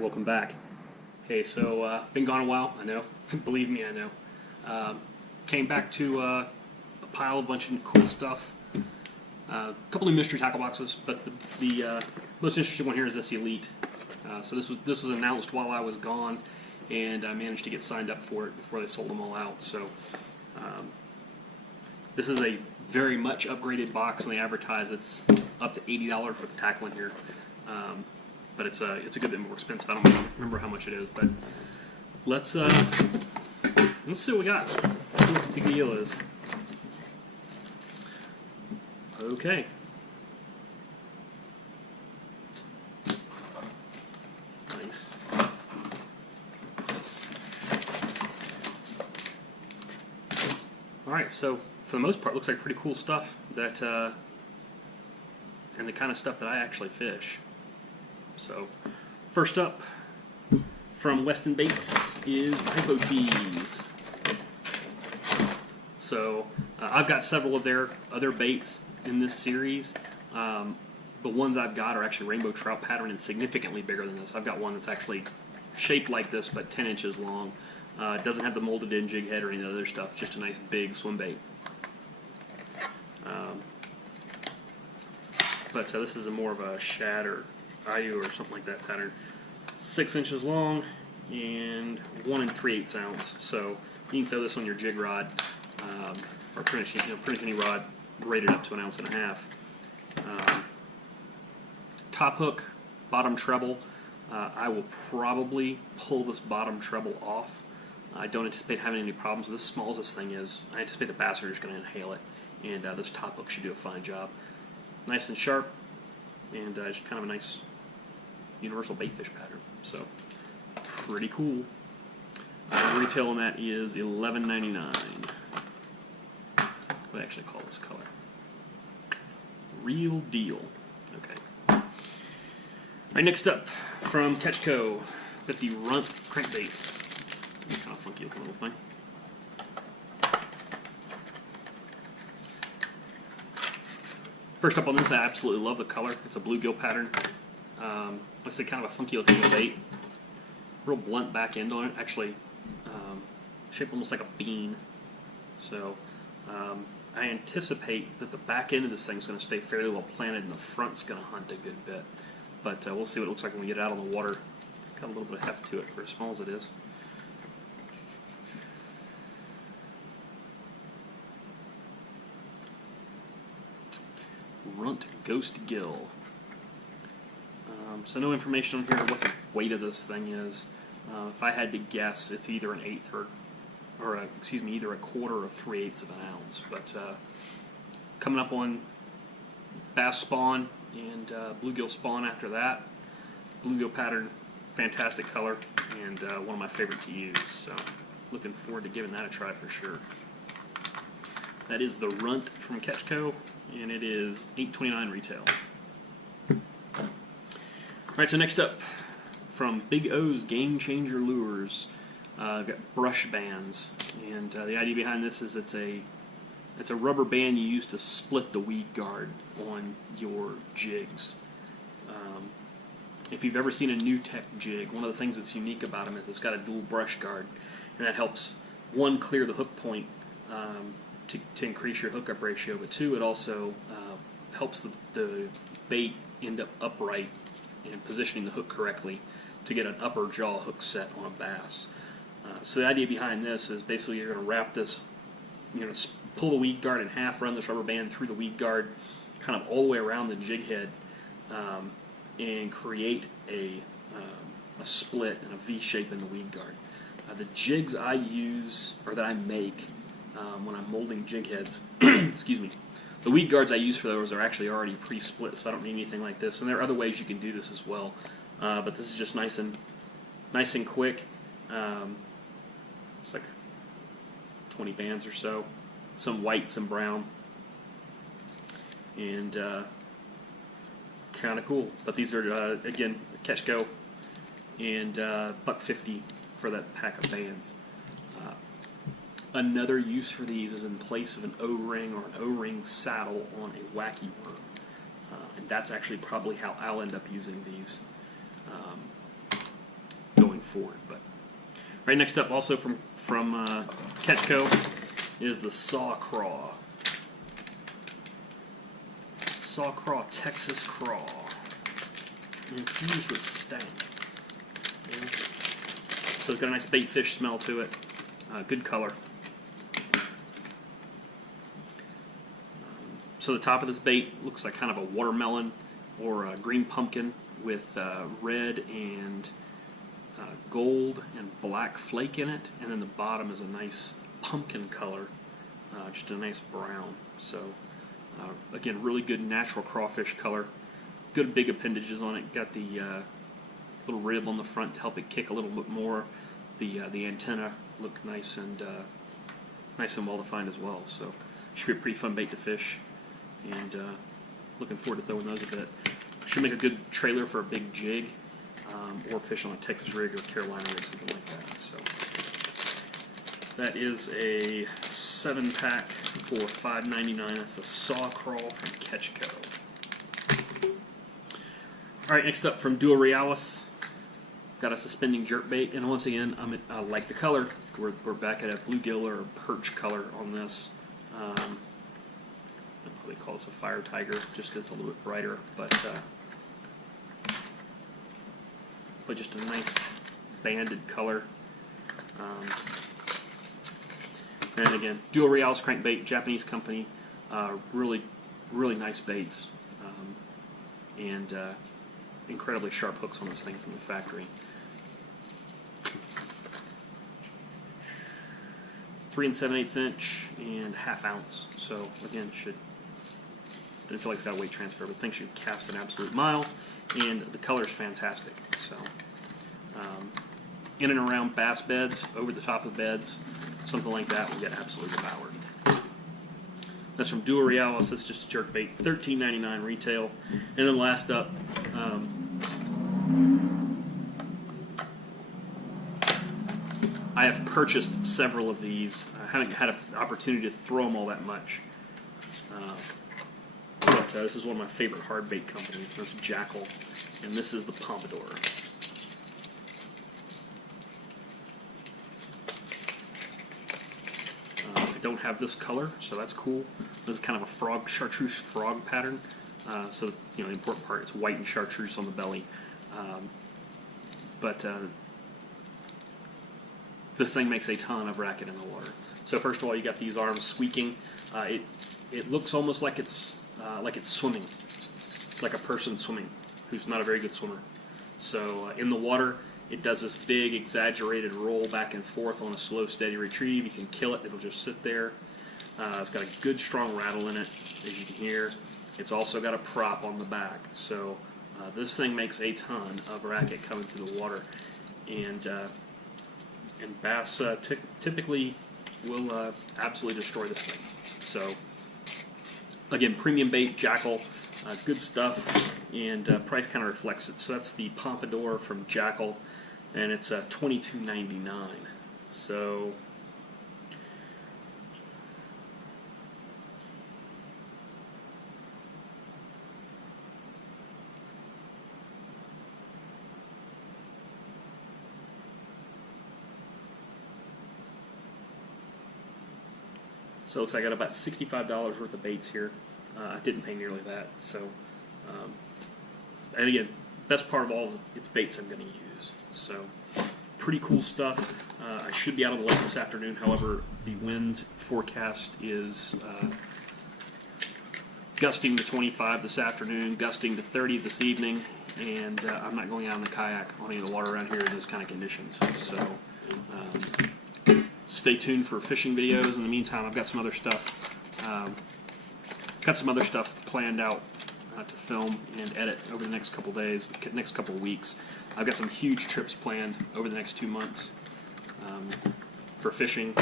Alright, welcome back. Hey, so, been gone a while, I know. Believe me, I know. Came back to a pile of a bunch of cool stuff. A couple new mystery tackle boxes, but the most interesting one here is this Elite. So this was announced while I was gone, and I managed to get signed up for it before they sold them all out. So this is a very much upgraded box, and they advertise it's up to $80 for the tackle in here. But it's a good bit more expensive. I don't remember how much it is, but let's see what we got. Let's see what the big deal is. Okay. Nice. All right. So for the most part, looks like pretty cool stuff. That and the kind of stuff that I actually fish. So, first up from Weston Baits is Hypo Tees. So, I've got several of their other baits in this series. The ones I've got are actually rainbow trout pattern and significantly bigger than this. I've got one that's actually shaped like this but 10 inches long. It doesn't have the molded in jig head or any other stuff, just a nice big swim bait. But this is more of a shad or IU or something like that pattern. 6 inches long and 1 3/8 ounce. So you can throw this on your jig rod or pretty much any rod rated up to 1.5 ounces. Top hook, bottom treble. I will probably pull this bottom treble off. I don't anticipate having any problems with this. As small as this thing is, I anticipate the bass are just going to inhale it, and this top hook should do a fine job. Nice and sharp, and just kind of a nice universal baitfish pattern. So pretty cool. Retail on that is $11.99. What do I actually call this color? Real deal. Okay. All right, next up from Ketchco, got the Runt crankbait. Kind of funky looking little thing. First up on this, I absolutely love the color. It's a bluegill pattern. Let's say kind of a funky looking little bait. Real blunt back end on it. Actually, shaped almost like a bean. So I anticipate that the back end of this thing is going to stay fairly well planted, and the front's going to hunt a good bit. But we'll see what it looks like when we get it out on the water. Got a little bit of heft to it for as small as it is. Runt Ghost Gill. So no information on here what the weight of this thing is. If I had to guess, it's either an eighth or either a quarter or 3/8 of an ounce. But coming up on bass spawn and bluegill spawn after that. Bluegill pattern, fantastic color, and one of my favorite to use. So looking forward to giving that a try for sure. That is the Runt from Ketchco, and it is $8.29 retail. Alright, so next up, from Big O's Game Changer Lures, I've got brush bands, and the idea behind this is it's a rubber band you use to split the weed guard on your jigs. If you've ever seen a New Tech jig, one of the things that's unique about them is it's got a dual brush guard, and that helps, one, clear the hook point to increase your hookup ratio, but two, it also helps the bait end up upright and positioning the hook correctly to get an upper jaw hook set on a bass. So the idea behind this is basically you're going to wrap this, pull the weed guard in half, run this rubber band through the weed guard, kind of all the way around the jig head, and create a split and a V shape in the weed guard. The jigs I use, or that I make when I'm molding jig heads, excuse me, the weed guards I use for those are actually already pre-split, so I don't need anything like this. And there are other ways you can do this as well, but this is just nice and quick. It's like 20 bands or so, some white, some brown, and kind of cool. But these are again Ketchco, and $1.50 for that pack of bands. Another use for these is in place of an O-ring or an O-ring saddle on a wacky worm. And that's actually probably how I'll end up using these. forward. But right, next up, also from Catchco, is the Saw Craw. Saw Craw Texas Craw, infused with stank. Yeah. So it's got a nice bait fish smell to it. Good color. So the top of this bait looks like kind of a watermelon or a green pumpkin with red and gold and black flake in it, and then the bottom is a nice pumpkin color, just a nice brown. So again, really good natural crawfish color. Good big appendages on it. Got the little rib on the front to help it kick a little bit more. The antenna look nice and well defined as well. So should be a pretty fun bait to fish, and looking forward to throwing those a bit. Should make a good trailer for a big jig, or fish on a Texas rig or Carolina rig, something like that. So that is a 7-pack for $5.99. That's the Saw Craw from Catchco. All right, next up from Duo Realis, got a suspending jerkbait, and once again, I like the color. We're back at a bluegill or a perch color on this. I don't know, they call this a fire tiger just because it's a little bit brighter, but just a nice banded color. And again, Duo Realis crankbait, Japanese company, really nice baits, and incredibly sharp hooks on this thing from the factory. 3 7/8 inch and ½ ounce. So again, didn't feel like it's got a weight transfer, but things should cast an absolute mile, and the color is fantastic. So in and around bass beds, over the top of beds, something like that will get absolutely devoured. That's from Duo Realis. That's just a jerkbait, $13.99 retail. And then last up, I have purchased several of these. I haven't had an opportunity to throw them all that much. But this is one of my favorite hard bait companies. That's Jackal, and this is the Pompadour. I don't have this color, so that's cool. This is kind of a chartreuse frog pattern. So the important part, it's white and chartreuse on the belly. But this thing makes a ton of racket in the water. So first of all, you got these arms squeaking. It looks almost like it's swimming, like a person swimming who's not a very good swimmer. So in the water, it does this big exaggerated roll back and forth on a slow, steady retrieve. You can kill it; it'll just sit there. It's got a good, strong rattle in it, as you can hear. It's also got a prop on the back. So this thing makes a ton of racket coming through the water, and bass typically will absolutely destroy this thing. So again, premium bait, Jackal, good stuff, and price kind of reflects it. So that's the Pompadour from Jackal, and it's $22.99. So it looks like I got about $65 worth of baits here. I didn't pay nearly that. So, and again, best part of all is it's baits I'm going to use. So, pretty cool stuff. I should be out on the lake this afternoon. However, the wind forecast is gusting to 25 this afternoon, gusting to 30 this evening, and I'm not going out in the kayak on any of the water around here in those kind of conditions. So. Stay tuned for fishing videos. In the meantime, I've got some other stuff. Planned out to film and edit over the next couple days, next couple of weeks. I've got some huge trips planned over the next 2 months for fishing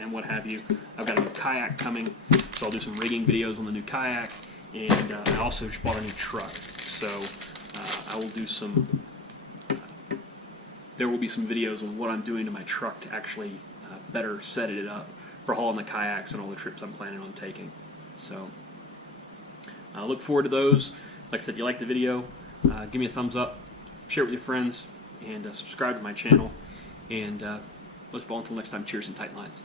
and what have you. I've got a new kayak coming, so I'll do some rigging videos on the new kayak, and I also just bought a new truck, so I will do some. There will be some videos on what I'm doing to my truck to actually better set it up for hauling the kayaks and all the trips I'm planning on taking. So I look forward to those. Like I said, if you like the video, give me a thumbs up, share it with your friends, and subscribe to my channel. And most of all, until next time, cheers and tight lines.